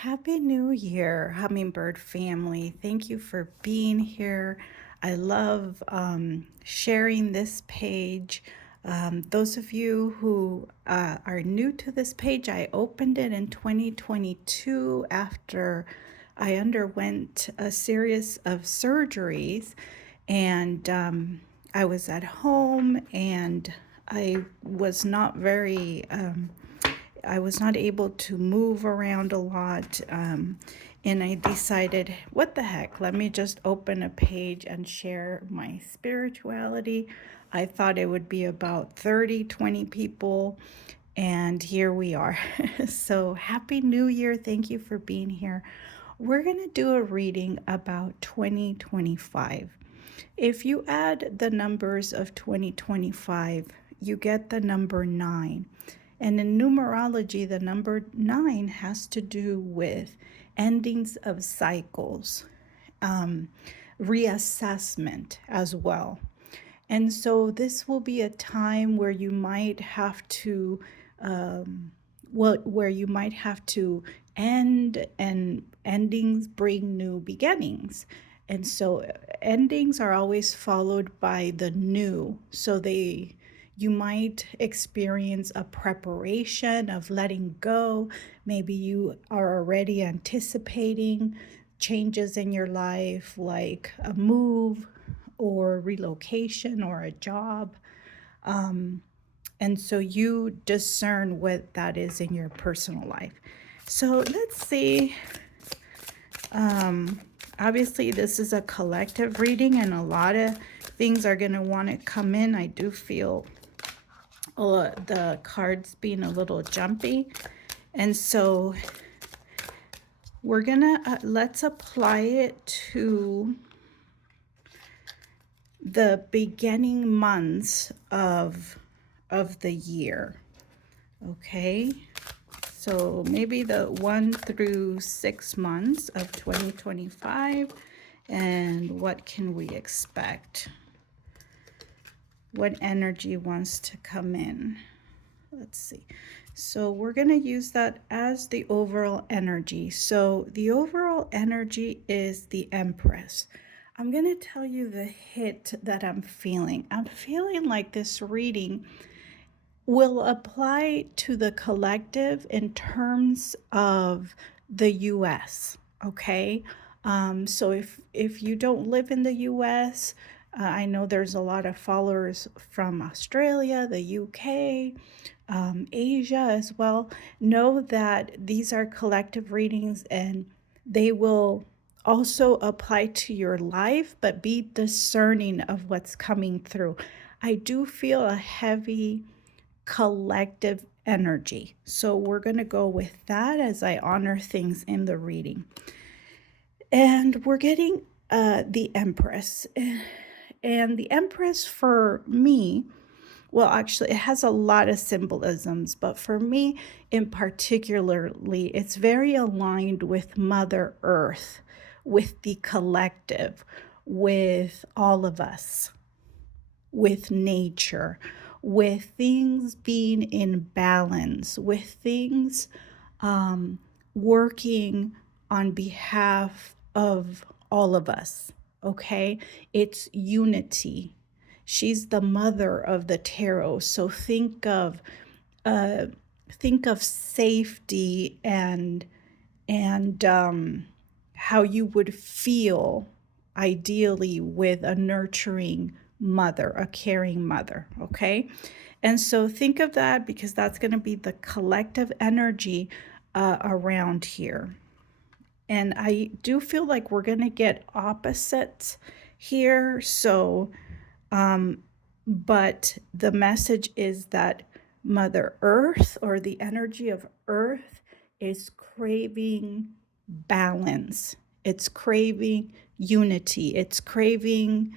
Happy New Year, Hummingbird family. Thank you for being here. I love sharing this page. Those of you who are new to this page, I opened it in 2022 after I underwent a series of surgeries, and I was at home and I was not very I was not able to move around a lot. And I decided, what the heck, let me just open a page and share my spirituality. I thought it would be about 30, 20 people. And here we are. So happy New Year. Thank you for being here. We're going to do a reading about 2025. If you add the numbers of 2025, you get the number 9. And in numerology, the number 9 has to do with endings of cycles, um, reassessment as well. And so this will be a time where you might have to, where you might have to end, and endings bring new beginnings. And so endings are always followed by the new. So you might experience a preparation of letting go. Maybe you are already anticipating changes in your life, like a move or relocation or a job. And so you discern what that is in your personal life. So let's see. Obviously, this is a collective reading, and a lot of things are going to want to come in. I do feel the cards being a little jumpy. And so we're going to, let's apply it to the beginning months of the year. Okay, so maybe the 1 through 6 months of 2025, and what can we expect? What energy wants to come in? Let's see. So we're going to use that as the overall energy. So the overall energy is the Empress. I'm going to tell you the hit that I'm feeling. I'm feeling like this reading will apply to the collective in terms of the US, okay? So if you don't live in the US, I know there's a lot of followers from Australia, the UK, Asia as well. Know that these are collective readings, and they will also apply to your life, but be discerning of what's coming through. I do feel a heavy collective energy. So we're going to go with that as I honor things in the reading. And we're getting the Empress. And the Empress for me, well, actually, it has a lot of symbolisms, but for me in particularly, it's very aligned with Mother Earth, with the collective, with all of us, with nature, with things being in balance, with things working on behalf of all of us. Okay, it's unity. She's the mother of the tarot, so uh, think of safety and how you would feel ideally with a nurturing mother, a caring mother, okay? And so think of that, because that's going to be the collective energy around here. And I do feel like we're going to get opposites here. So, but the message is that Mother Earth, or the energy of Earth, is craving balance. It's craving unity. It's craving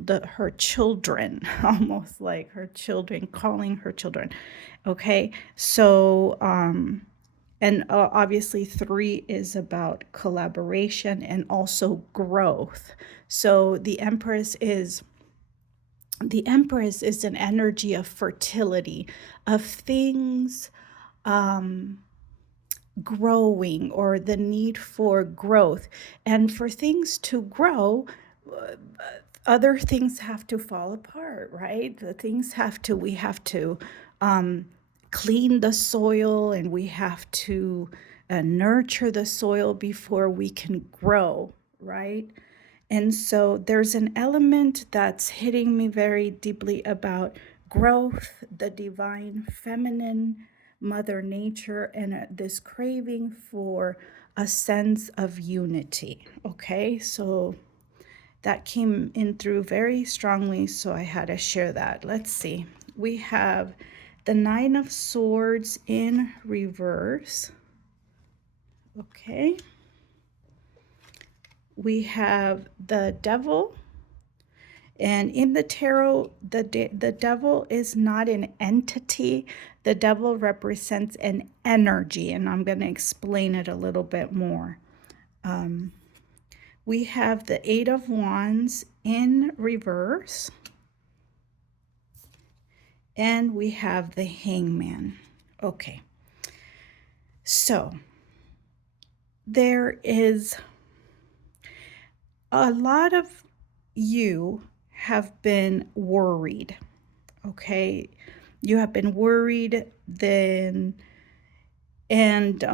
her children, almost like her children, calling her children. Okay, so and obviously 3 is about collaboration and also growth. So the Empress is an energy of fertility, of things growing or the need for growth. And for things to grow, uh, other things have to fall apart, right? We have to um, clean the soil, and we have to nurture the soil before we can grow, right? And so there's an element that's hitting me very deeply about growth, the divine feminine, Mother Nature, and this craving for a sense of unity. Okay, so that came in through very strongly, so I had to share that. Let's see. We have the Nine of Swords in reverse. Okay. We have the Devil. And in the tarot, the devil is not an entity. The devil represents an energy, and I'm going to explain it a little bit more. We have the Eight of Wands in reverse, and we have the Hangman. Okay, so there is a lot of you have been worried. Okay, you have been worried then, and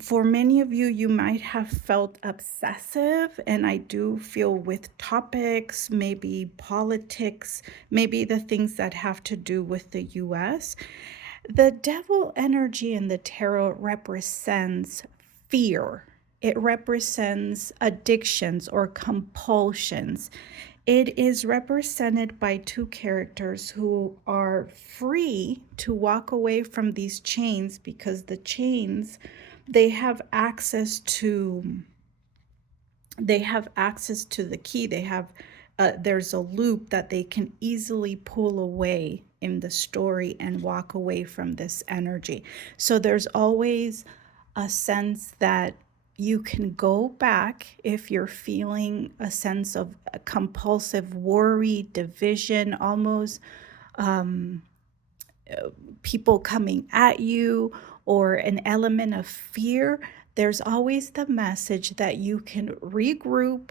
for many of you, you might have felt obsessive, and I do feel with topics, maybe politics, maybe the things that have to do with the US. The devil energy in the tarot represents fear. It represents addictions or compulsions. It is represented by two characters who are free to walk away from these chains, because the chains, they have access to the key. There's a loop that they can easily pull away in the story and walk away from this energy. So there's always a sense that you can go back if you're feeling a sense of a compulsive worry, division, almost people coming at you, or an element of fear. There's always the message that you can regroup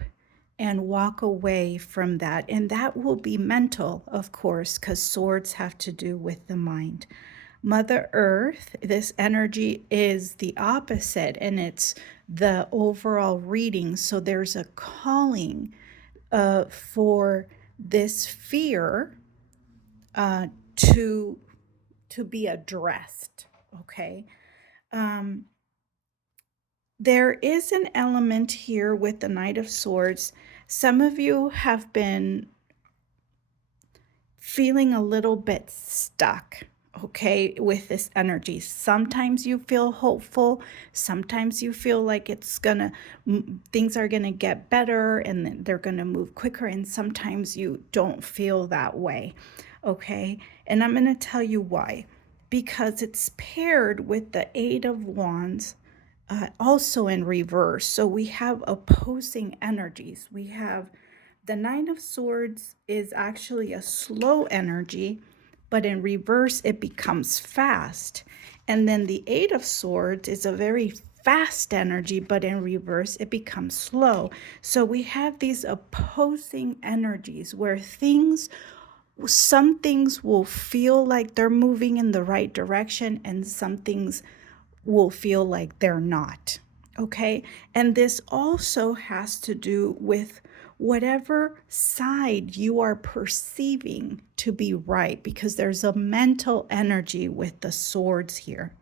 and walk away from that. And that will be mental, of course, because swords have to do with the mind. Mother Earth, this energy is the opposite, and it's the overall reading. So there's a calling for this fear to be addressed. Okay. There is an element here with the Knight of Swords. Some of you have been feeling a little bit stuck, okay, with this energy. Sometimes you feel hopeful. Sometimes you feel like things are gonna get better and they're gonna move quicker. And sometimes you don't feel that way, okay? And I'm gonna tell you why. Because it's paired with the Eight of Wands, also in reverse. So we have opposing energies. We have the Nine of Swords is actually a slow energy, but in reverse, it becomes fast. And then the Eight of Swords is a very fast energy, but in reverse, it becomes slow. So we have these opposing energies where some things will feel like they're moving in the right direction, and some things will feel like they're not. Okay. And this also has to do with whatever side you are perceiving to be right, because there's a mental energy with the swords here.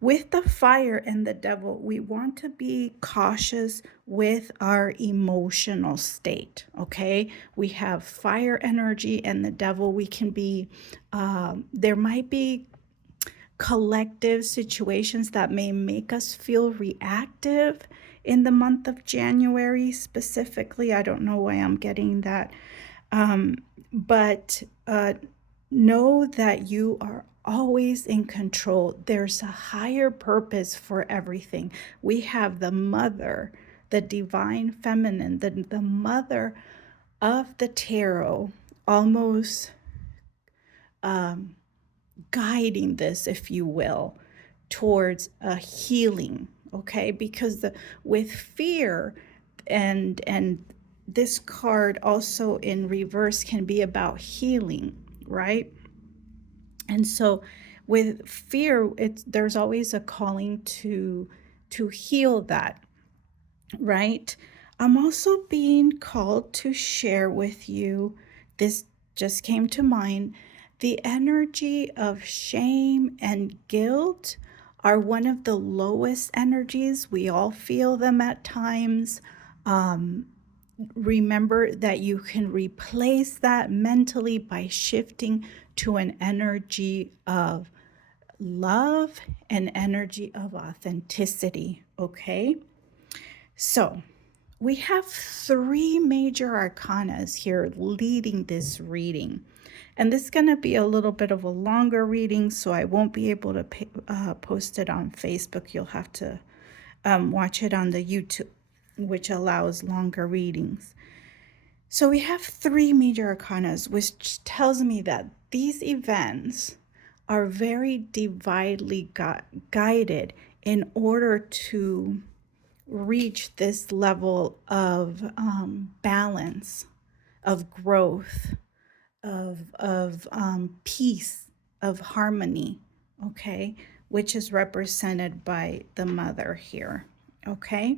With the fire and the devil, we want to be cautious with our emotional state, okay? We have fire energy and the devil. We can be, there might be collective situations that may make us feel reactive in the month of January specifically. I don't know why I'm getting that. But know that you are always in control. There's a higher purpose for everything. We have the mother, the divine feminine, the mother of the tarot, almost guiding this, if you will, towards a healing, okay? Because with fear, and this card also in reverse can be about healing, right? And so with fear, there's always a calling to heal that, right? I'm also being called to share with you, this just came to mind, the energy of shame and guilt are one of the lowest energies. We all feel them at times. Remember that you can replace that mentally by shifting to an energy of love and energy of authenticity, okay? So we have three major arcanas here leading this reading. And this is going to be a little bit of a longer reading, so I won't be able to post it on Facebook. You'll have to watch it on the YouTube, which allows longer readings. So we have three major arcanas, which tells me that these events are very divinely guided in order to reach this level of balance, of growth, of peace, of harmony, okay, which is represented by the mother here, okay?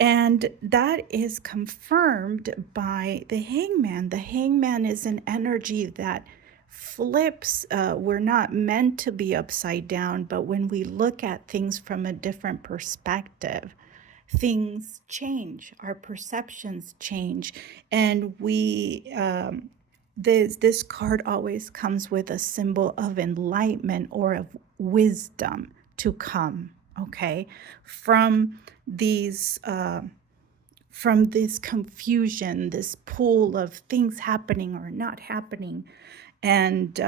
And that is confirmed by the hangman. The hangman is an energy that flips. We're not meant to be upside down, but when we look at things from a different perspective, things change, our perceptions change, and this card always comes with a symbol of enlightenment or of wisdom to come, okay, from this confusion, this pool of things happening or not happening, and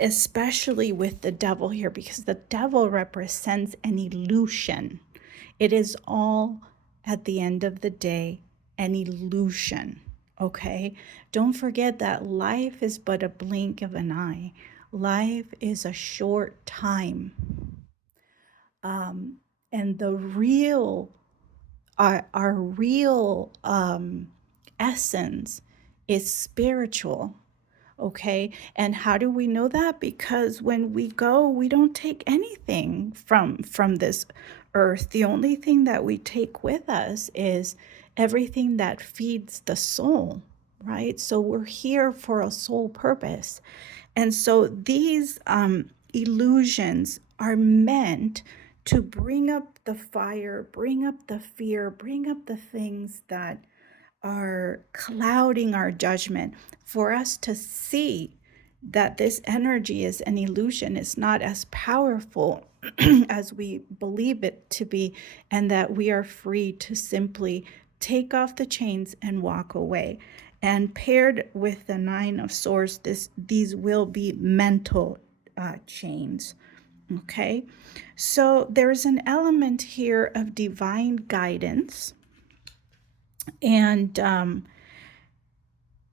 especially with the devil here, because the devil represents an illusion. It is all, at the end of the day, an illusion, okay? Don't forget that life is but a blink of an eye. Life is a short time. And the real, our real essence is spiritual. Okay, and how do we know that? Because when we go, we don't take anything from this earth. The only thing that we take with us is everything that feeds the soul, right? So we're here for a soul purpose. And so these illusions are meant to bring up the fire, bring up the fear, bring up the things that are clouding our judgment, for us to see that this energy is an illusion. It's not as powerful as we believe it to be, and that we are free to simply take off the chains and walk away. And paired with the Nine of Swords, these will be mental chains. Okay, so there's an element here of divine guidance. And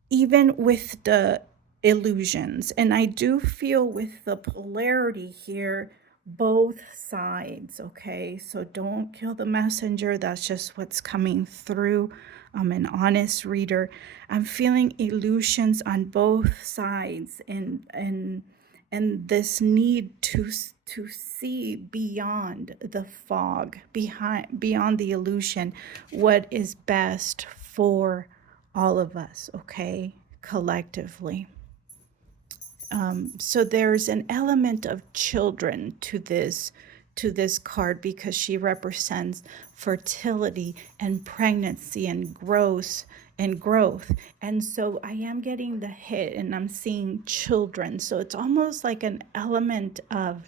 even with the illusions, and I do feel with the polarity here, both sides, okay? So don't kill the messenger. That's just what's coming through. I'm an honest reader. I'm feeling illusions on both sides, and this need to see beyond the fog, beyond the illusion, what is best for all of us, okay, collectively. So there's an element of children to this card, because she represents fertility and pregnancy and growth. And so I am getting the hit, and I'm seeing children. So it's almost like an element of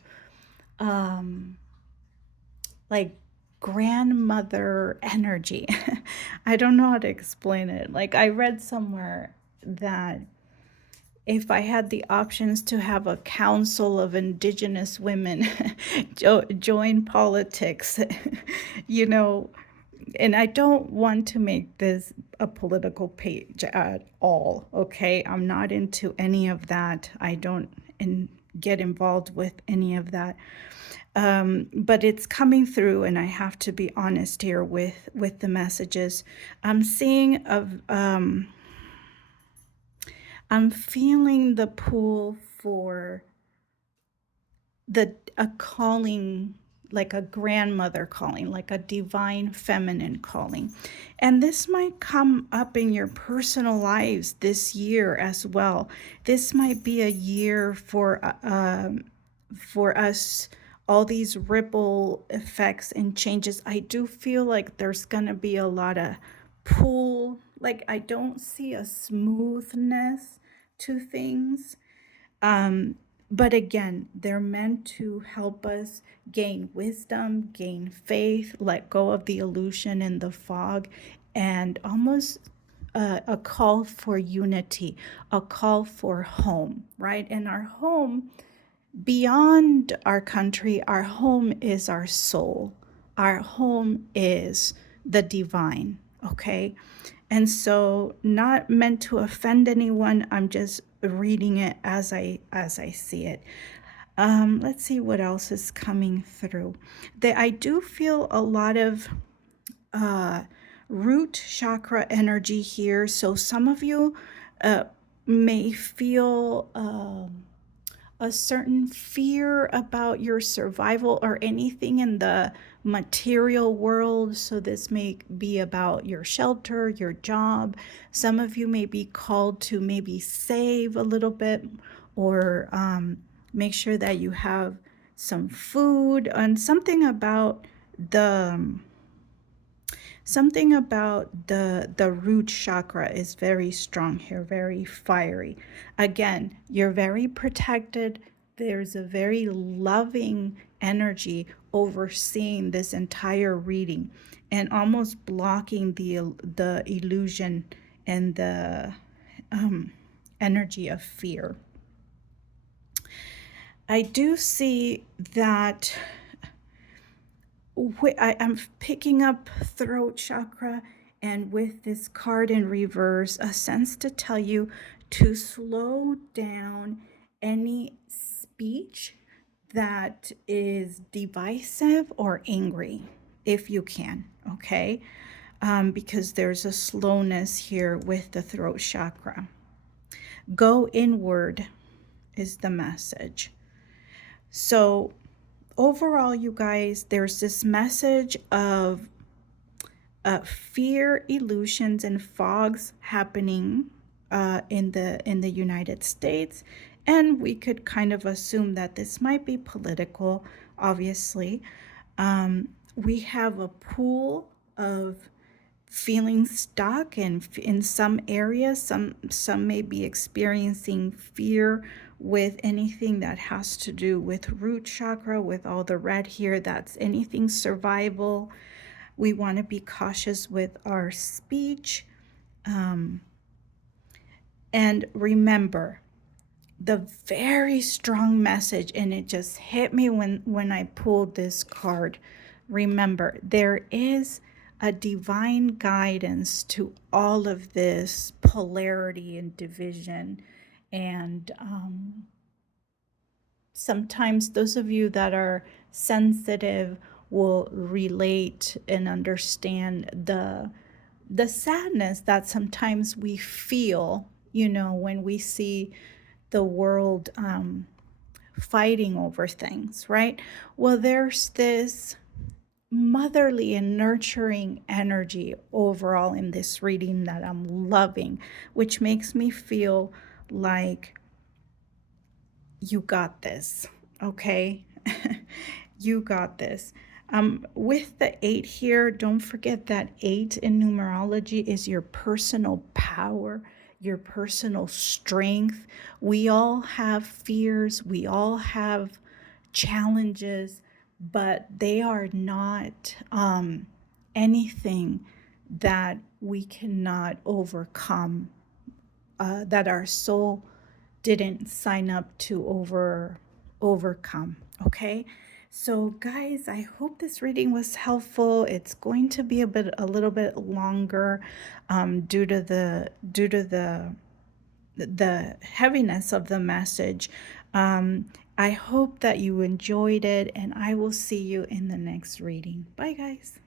like grandmother energy. I don't know how to explain it. Like, I read somewhere that if I had the options to have a council of indigenous women join politics, you know, and I don't want to make this a political page at all, okay? I'm not into any of that. I don't get involved with any of that. But it's coming through, and I have to be honest here with the messages. I'm seeing of I'm feeling the pull for a calling, like a grandmother calling, like a divine feminine calling. And this might come up in your personal lives this year as well. This might be a year for us, all these ripple effects and changes. I do feel like there's gonna be a lot of pull. Like, I don't see a smoothness to things. But again, they're meant to help us gain wisdom, gain faith, let go of the illusion and the fog, and almost a call for unity, a call for home, right? And our home, beyond our country, our home is our soul. Our home is the divine, okay? And so, not meant to offend anyone. I'm just reading it as I see it. Let's see what else is coming through. I do feel a lot of root chakra energy here. So some of you may feel a certain fear about your survival or anything in the material world. So this may be about your shelter, your job. Some of you may be called to maybe save a little bit, or make sure that you have some food, and something about the root chakra is very strong here, very fiery. Again, you're very protected. There's a very loving energy overseeing this entire reading and almost blocking the illusion and the energy of fear. I do see that I'm picking up throat chakra, and with this card in reverse, a sense to tell you to slow down any speech that is divisive or angry, if you can, okay? Because there's a slowness here with the throat chakra. Go inward is the message. So overall, you guys, there's this message of fear, illusions, and fogs happening in the United States, and we could kind of assume that this might be political. Obviously, we have a pool of feeling stuck, and in some areas, some may be experiencing fear with anything that has to do with root chakra, with all the red here. That's anything survival. We want to be cautious with our speech. And remember, the very strong message, and it just hit me when I pulled this card. Remember, there is a divine guidance to all of this polarity and division. And sometimes those of you that are sensitive will relate and understand the sadness that sometimes we feel, when we see the world fighting over things, right? Well, there's this motherly and nurturing energy overall in this reading that I'm loving, which makes me feel like you got this, okay? You got this. With the 8 here, don't forget that 8 in numerology is your personal power, your personal strength. We all have fears, we all have challenges, but they are not anything that we cannot overcome, that our soul didn't sign up to overcome, okay? So guys, I hope this reading was helpful. It's going to be a little bit longer due to the heaviness of the message. I hope that you enjoyed it, and I will see you in the next reading. Bye, guys.